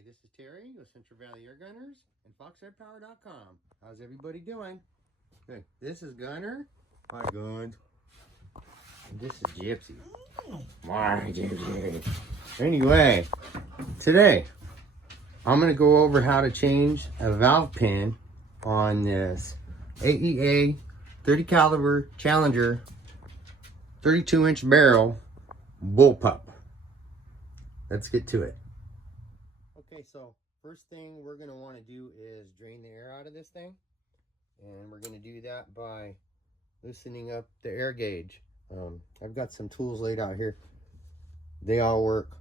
Hi, this is Terry with Central Valley Air Gunners and FoxAirPower.com. How's everybody doing? Good. This is Gunner. Hi, Guns. And this is Gypsy. My Gypsy. Anyway, today I'm going to go over how to change a valve pin on this AEA 30 caliber Challenger 32-inch barrel Bullpup. Let's get to it. Okay, so first thing we're going to want to do is drain the air out of this thing. And we're going to do that by loosening up the air gauge. I've got some tools laid out here. They all work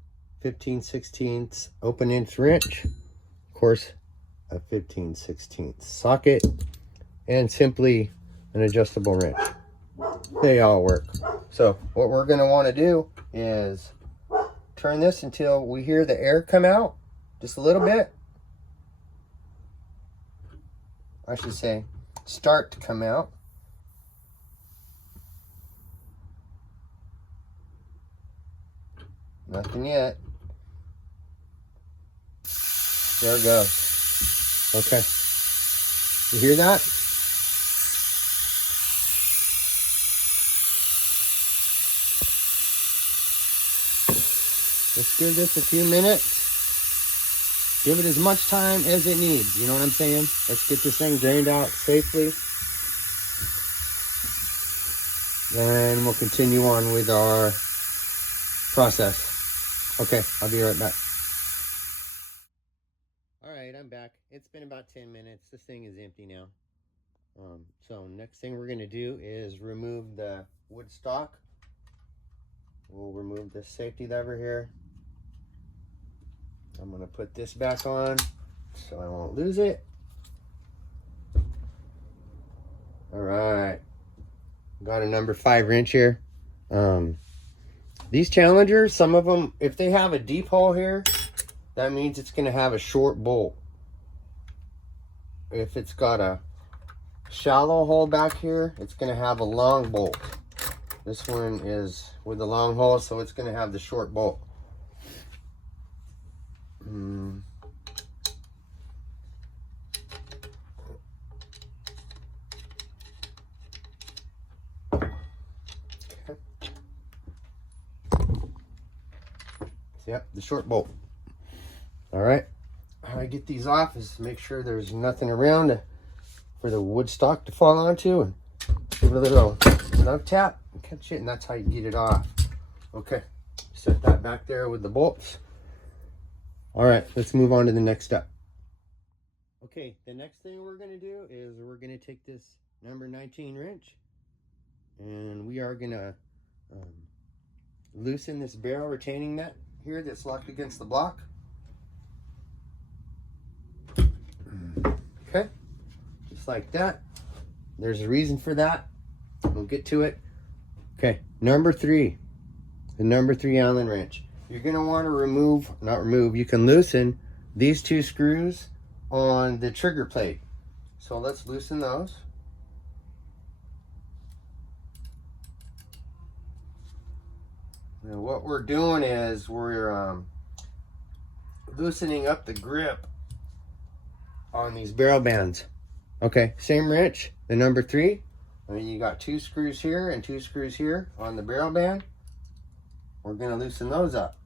15/16 open inch wrench, of course a 15/16 socket, and simply an adjustable wrench. They all work. So what we're going to want to do is turn this until we hear the air come out just a little bit. I should say start to come out. Nothing yet. There it goes. Okay. You hear that? Let's give this a few minutes. Give it as much time as it needs. You know what I'm saying? Let's get this thing drained out safely. Then we'll continue on with our process. Okay, I'll be right back. Alright, I'm back. It's been about 10 minutes. This thing is empty now. So next thing we're going to do is remove the wood stock. We'll remove the safety lever here. I'm going to put this back on so I won't lose it. Alright. Got a number 5 wrench here. These Challengers, some of them, if they have a deep hole here, that means it's going to have a short bolt. If it's got a shallow hole back here, it's going to have a long bolt. This one is with a long hole, so it's going to have the short bolt. Yep, the short bolt. All right, how I get these off is to make sure there's nothing around for the wood stock to fall onto, and give it a little love tap and catch it, and that's how you get it off. Okay, set that back there with the bolts. All right, let's move on to the next step. Okay, the next thing we're going to do is we're going to take this number 19 wrench, and we are going to loosen this barrel retaining nut here that's locked against the block. Okay, just like that. There's a reason for that. We'll get to it. Okay, number 3, the number 3 Allen wrench. You're going to want to you can loosen these 2 screws on the trigger plate. So let's loosen those. Now what we're doing is we're loosening up the grip on these barrel bands. Okay, same wrench, the number 3. I mean, you got 2 screws here and 2 screws here on the barrel band. We're going to loosen those up.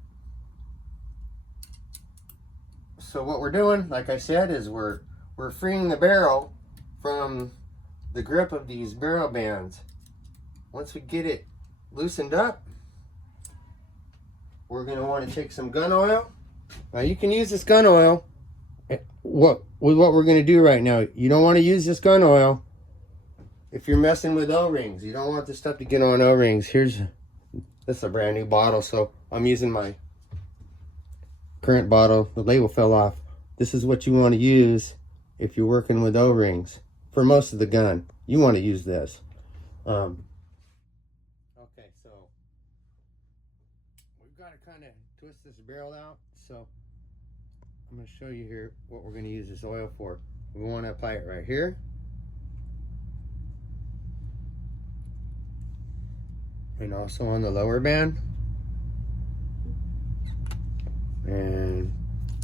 So what we're doing, like I said, is we're freeing the barrel from the grip of these barrel bands. Once we get it loosened up, we're going to want to take some gun oil. Now you can use this gun oil with what we're going to do right now. You don't want to use this gun oil if you're messing with O-rings. You don't want this stuff to get on O-rings. This is a brand new bottle, so I'm using my current bottle. The label fell off. This is what you want to use if you're working with O-rings. For most of the gun, you want to use this. Okay, so we've got to kind of twist this barrel out. So I'm going to show you here what we're going to use this oil for. We want to apply it right here. And also on the lower band. And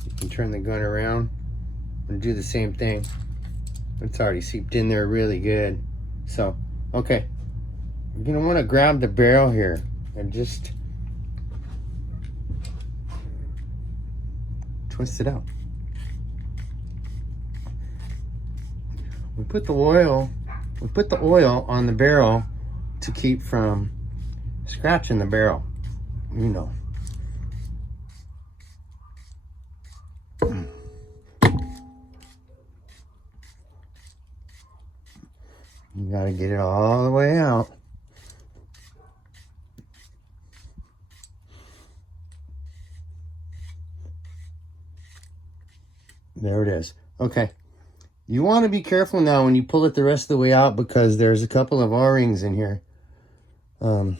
you can turn the gun around and do the same thing. It's already seeped in there really good. So, okay. You're gonna want to grab the barrel here and just twist it out. We put the oil on the barrel to keep from scratching the barrel, you know. You gotta get it all the way out. There it is. Okay. You want to be careful now when you pull it the rest of the way out, because there's a couple of O-rings in here that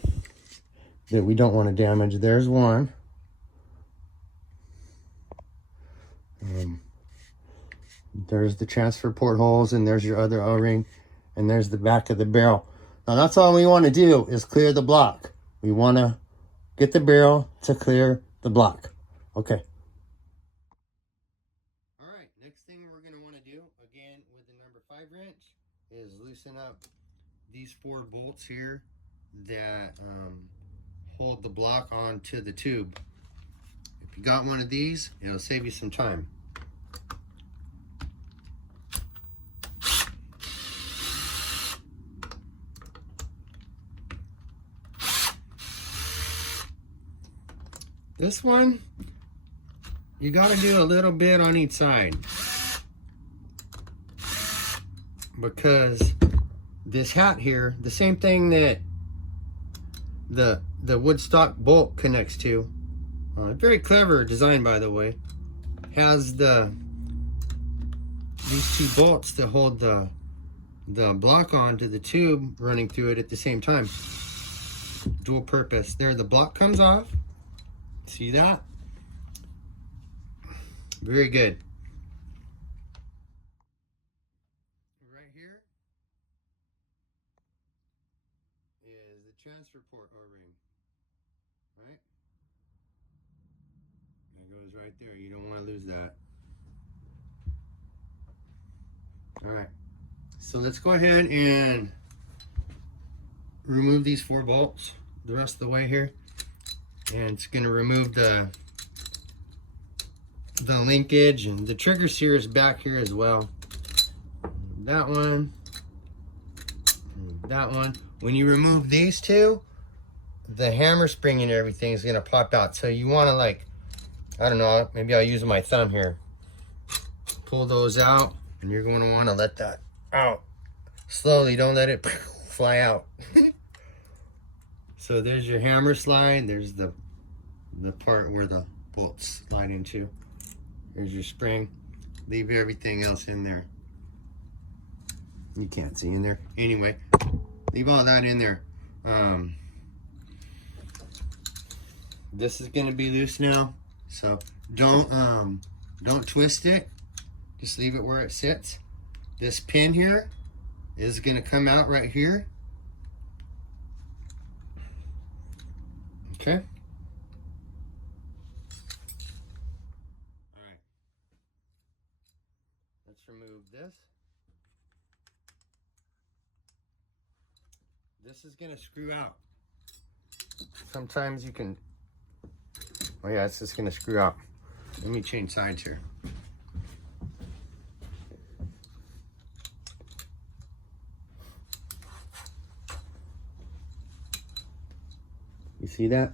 we don't want to damage. There's one. There's the transfer port holes, and there's your other O-ring, and there's the back of the barrel. Now that's all we want to do is clear the block. We want to get the barrel to clear the block. Okay. All right, next thing we're going to want to do, again with the number 5 wrench, is loosen up these 4 bolts here that hold the block onto the tube. If you got one of these, it'll save you some time. This one, you got to do a little bit on each side, because this hat here, the same thing that the wood stock bolt connects to, very clever design by the way, has these 2 bolts to hold the block onto the tube running through it at the same time. Dual purpose. There, the block comes off. See that? Very good. Right here is the transfer port O-ring. Right? That goes right there. You don't want to lose that. Alright. So let's go ahead and remove these 4 bolts the rest of the way here. And it's going to remove the linkage, and the trigger sear is back here as well. That one. That one. When you remove these 2, the hammer spring and everything is going to pop out. So you want to, like, I don't know, maybe I'll use my thumb here. Pull those out, and you're going to want to let that out. Slowly, don't let it fly out. So there's your hammer slide. There's the part where the bolts slide into. There's your spring. Leave everything else in there. You can't see in there. Anyway, leave all that in there. This is gonna be loose now, so don't twist it. Just leave it where it sits. This pin here is gonna come out right here. Okay. All right. Let's remove this. This is going to screw out. Sometimes you can, oh yeah, it's just going to screw out. Let me change sides here. You see that?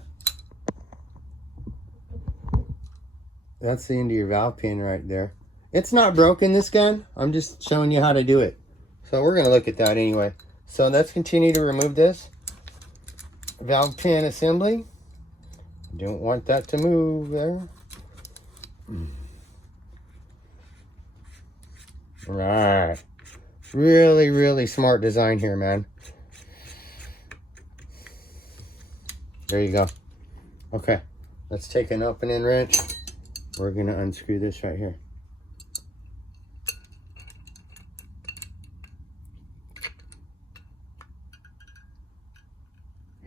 That's the end of your valve pin right there. It's not broken, this gun. I'm just showing you how to do it. So we're going to look at that anyway. So let's continue to remove this. Valve pin assembly. Don't want that to move there. Right. Really, really smart design here, man. There you go. Okay, let's take an opening wrench. We're going to unscrew this right here.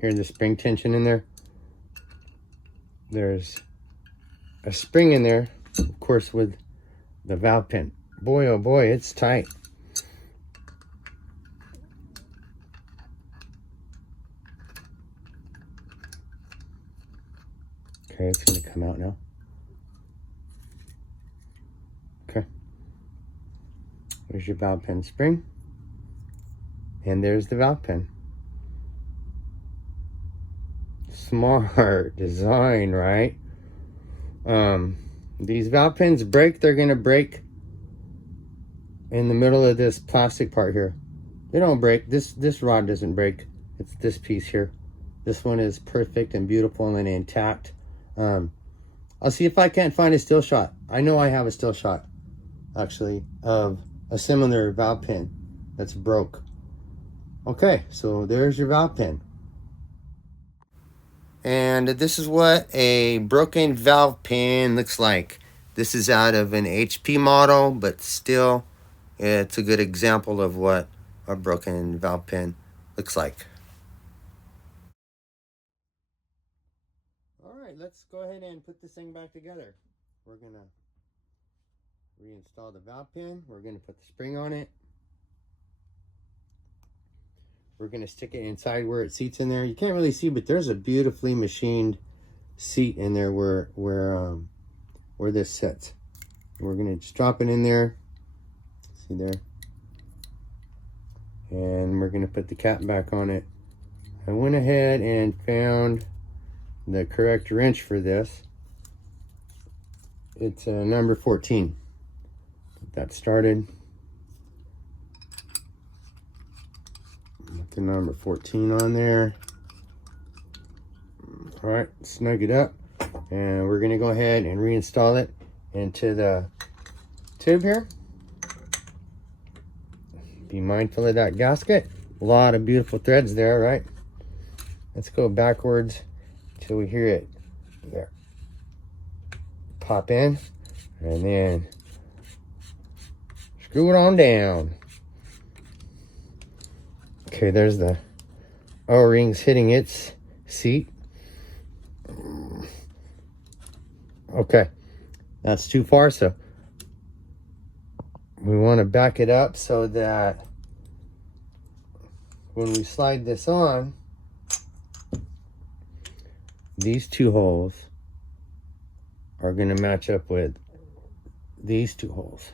Hear the spring tension in there? There's a spring in there of course, with the valve pin. Boy, oh boy, it's tight. Okay, it's going to come out now. Okay. There's your valve pin spring. And there's the valve pin. Smart design, right? These valve pins break, they're going to break in the middle of this plastic part here. They don't break. This rod doesn't break. It's this piece here. This one is perfect and beautiful and intact. I'll see if I can't find a still shot. I know I have a still shot, actually, of a similar valve pin that's broke. Okay, so there's your valve pin. And this is what a broken valve pin looks like. This is out of an HP model, but still, it's a good example of what a broken valve pin looks like. All right, let's go ahead and put this thing back together. We're gonna reinstall the valve pin. We're gonna put the spring on it. We're gonna stick it inside where it seats in there. You can't really see, but there's a beautifully machined seat in there where this sits. We're gonna just drop it in there. See there? And we're gonna put the cap back on it. I went ahead and found the correct wrench for this. It's number 14. Get that started. Put the number 14 on there. All right, snug it up. And we're gonna go ahead and reinstall it into the tube here. Be mindful of that gasket. A lot of beautiful threads there, right? Let's go backwards till we hear it there. Pop in, and then screw it on down. Okay, there's the O-rings hitting its seat. Okay, that's too far, so we want to back it up so that when we slide this on, these two holes are going to match up with these two holes.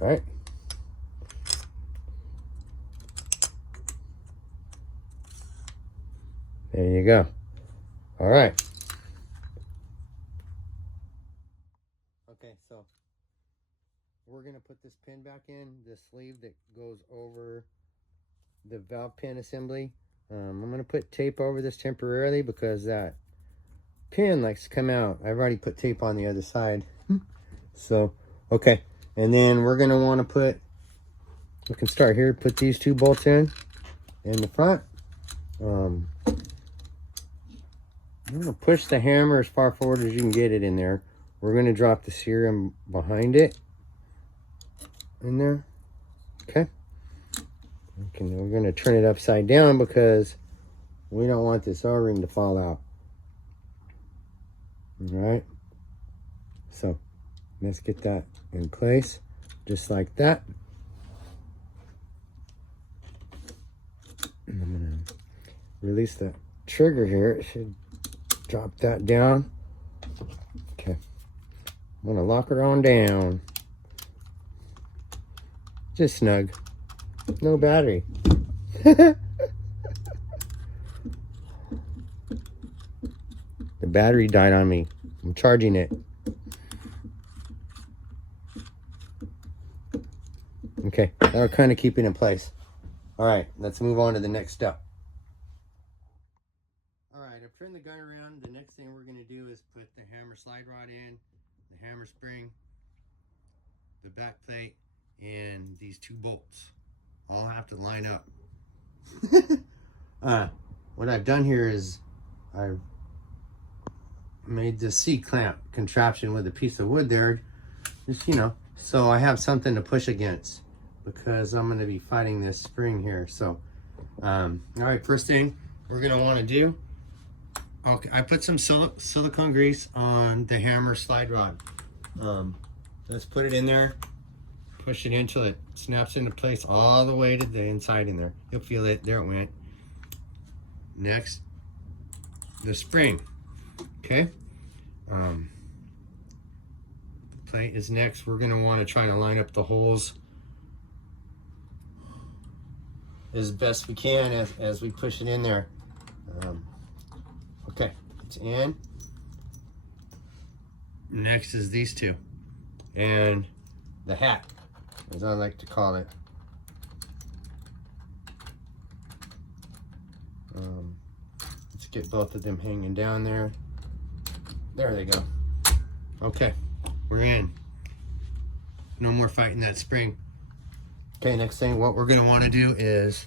All right? There you go. All right. Okay, so we're going to put this pin back in, the sleeve that goes over the valve pin assembly. I'm going to put tape over this temporarily because that pin likes to come out. I've already put tape on the other side. So, okay. And then we're going to want to put, we can start here, put these two bolts in the front. I'm going to push the hammer as far forward as you can get it in there. We're going to drop the serum behind it in there. Okay. We're going to turn it upside down because we don't want this O-ring to fall out. All right. So let's get that in place just like that. And I'm going to release the trigger here. It should drop that down. Okay. I'm going to lock her on down. Just snug. No battery. The battery died on me. I'm charging it. Okay, that'll kind of keep it in place. All right, let's move on to the next step. All right, I've turned the gun around. The next thing we're going to do is put the hammer slide rod in, the hammer spring, the back plate, and these two bolts. All have to line up. What I've done here is I've made the C-clamp contraption with a piece of wood there, just, you know, so I have something to push against because I'm going to be fighting this spring here. So, all right, first thing we're going to want to do Okay, I put some silicone grease on the hammer slide rod. Let's put it in there, push it until it snaps into place all the way to the inside in there. You'll feel it. There it went. Next, the spring. Okay. Plate is next. We're going to want to try to line up the holes as best we can as we push it in there. Okay, it's in. Next is these two. And the hat, as I like to call it. Let's get both of them hanging down there. There they go. Okay, we're in. No more fighting that spring. Okay, next thing, what we're gonna wanna do is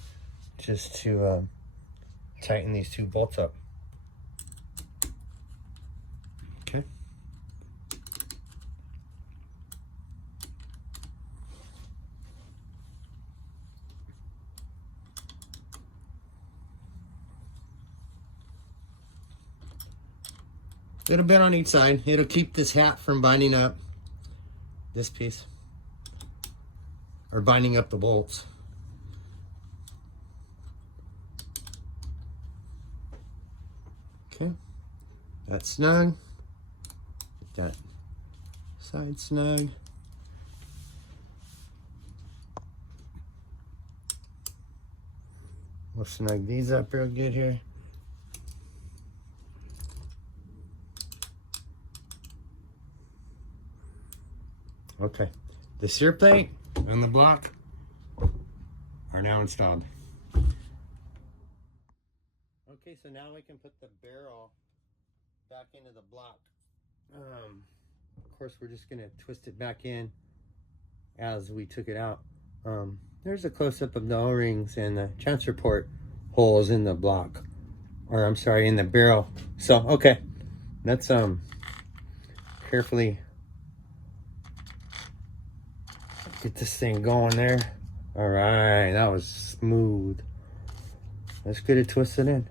just to tighten these two bolts up. Okay. Little bit on each side. It'll keep this hat from binding up this piece, or binding up the bolts. Okay, that's snug. Get that side snug. We'll snug these up real good here. Okay, the sear plate and the block are now installed. Okay, so now we can put the barrel back into the block. Of course, we're just gonna twist it back in as we took it out. There's a close-up of the O-rings and the transfer port holes in the block, or I'm sorry, in the barrel. So, okay, let's carefully get this thing going there. All right, that was smooth. Let's get it twisted in.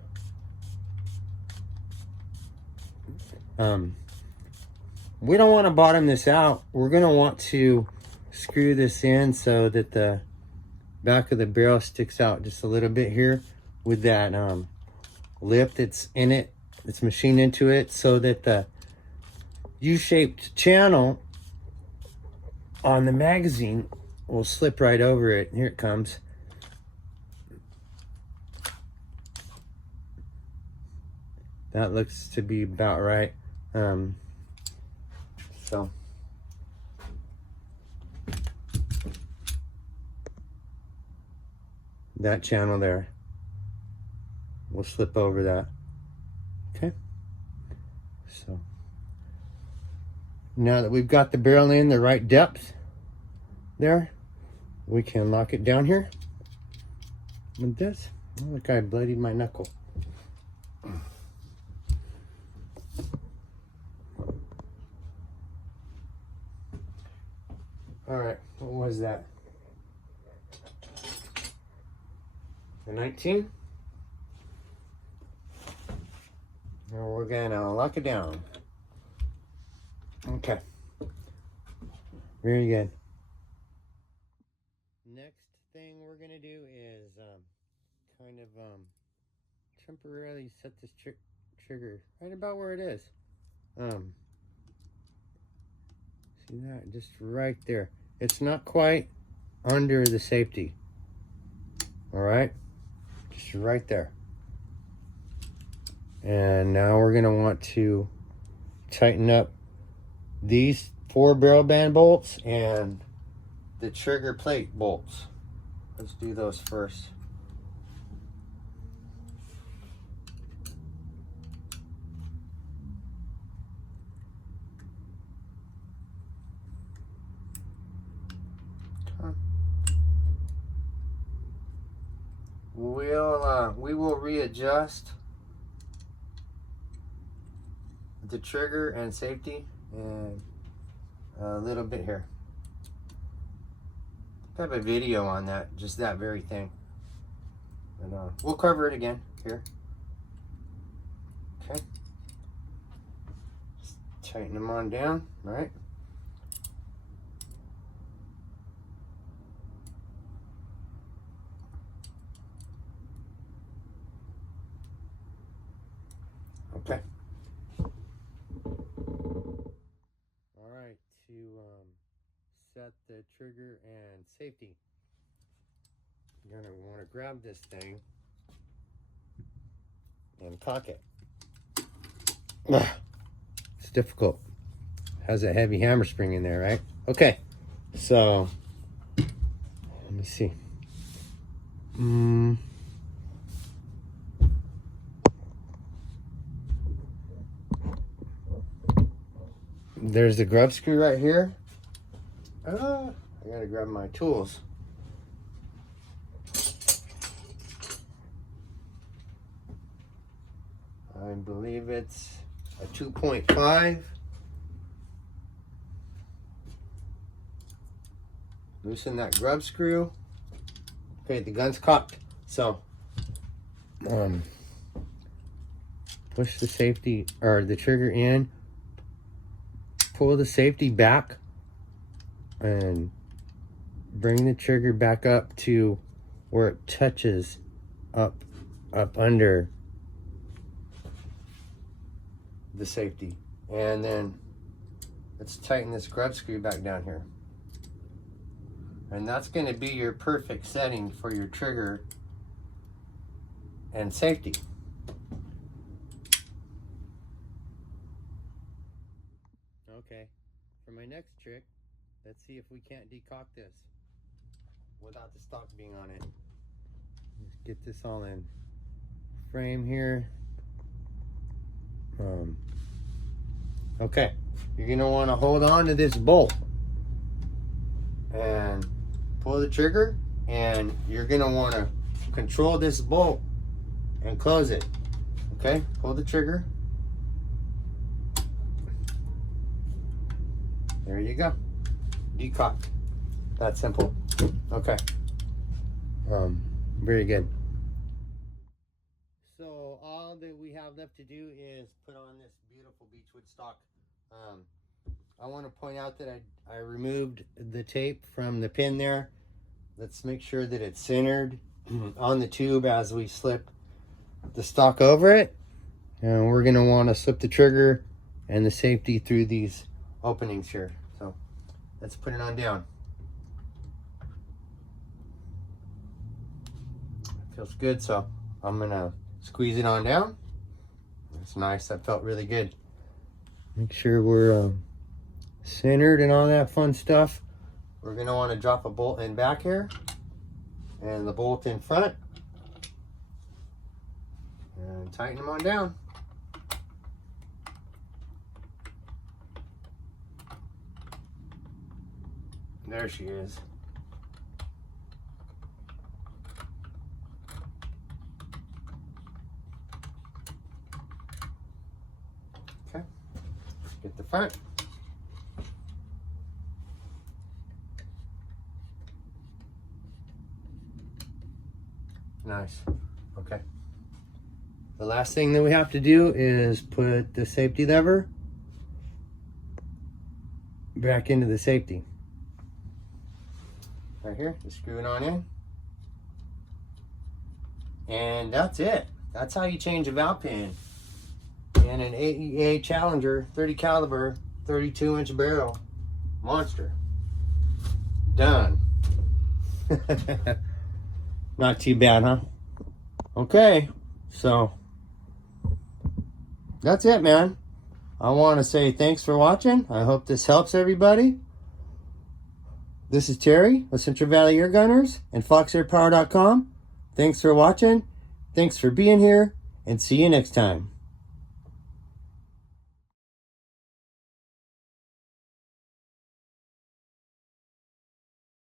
We don't want to bottom this out. We're gonna want to screw this in so that the back of the barrel sticks out just a little bit here with that lip that's in it, that's machined into it, so that the U-shaped channel on the magazine will slip right over it. Here it comes. That looks to be about right. So that channel there will slip over that. Okay, so now that we've got the barrel in the right depth there, we can lock it down here with this. Oh, look, I bloodied my knuckle. All right, what was that? The 19? Now we're gonna lock it down. Okay, very good. Next thing we're gonna do is kind of temporarily set this trigger right about where it is. See that? Just right there. It's not quite under the safety. All right, just right there. And now we're gonna want to tighten up these 4 barrel band bolts and the trigger plate bolts. Let's do those first. We will readjust the trigger and safety and a little bit here. I have a video on that, just that very thing. And we'll cover it again here. Okay. Tighten them on down, right? Okay. All right, to set the trigger and safety, you're gonna want to grab this thing and cock it. Ugh, it's difficult. Has a heavy hammer spring in there, right? Okay, so let me see. There's the grub screw right here. I gotta grab my tools. I believe it's a 2.5. Loosen that grub screw. Okay, the gun's cocked. So, push the safety or the trigger in. Pull the safety back and bring the trigger back up to where it touches up under the safety. And then let's tighten this grub screw back down here. And that's going to be your perfect setting for your trigger and safety. Okay, for my next trick, let's see if we can't decock this without the stock being on it. Let's get this all in frame here. Okay, you're going to want to hold on to this bolt and pull the trigger, and you're going to want to control this bolt and close it. Okay, pull the trigger. There you go. Decocked. That's simple. Okay. Very good. So all that we have left to do is put on this beautiful beechwood stock. I want to point out that I removed the tape from the pin there. Let's make sure that it's centered on the tube as we slip the stock over it. And we're going to want to slip the trigger and the safety through these openings here. So let's put it on down. Feels good, so I'm gonna squeeze it on down. It's nice. That felt really good. Make sure we're centered and all that fun stuff. We're gonna want to drop a bolt in back here and the bolt in front and tighten them on down. There she is. Okay, get the front. Nice. Okay. The last thing that we have to do is put the safety lever back into the safety. Right here, just screw it on in. And that's it. That's how you change a valve pin in an AEA Challenger 30 caliber 32-inch barrel monster. Done. Not too bad, huh? Okay, so that's it, man. I want to say thanks for watching. I hope this helps everybody. This is Terry with Central Valley Air Gunners and FoxAirPower.com. Thanks for watching. Thanks for being here, and see you next time.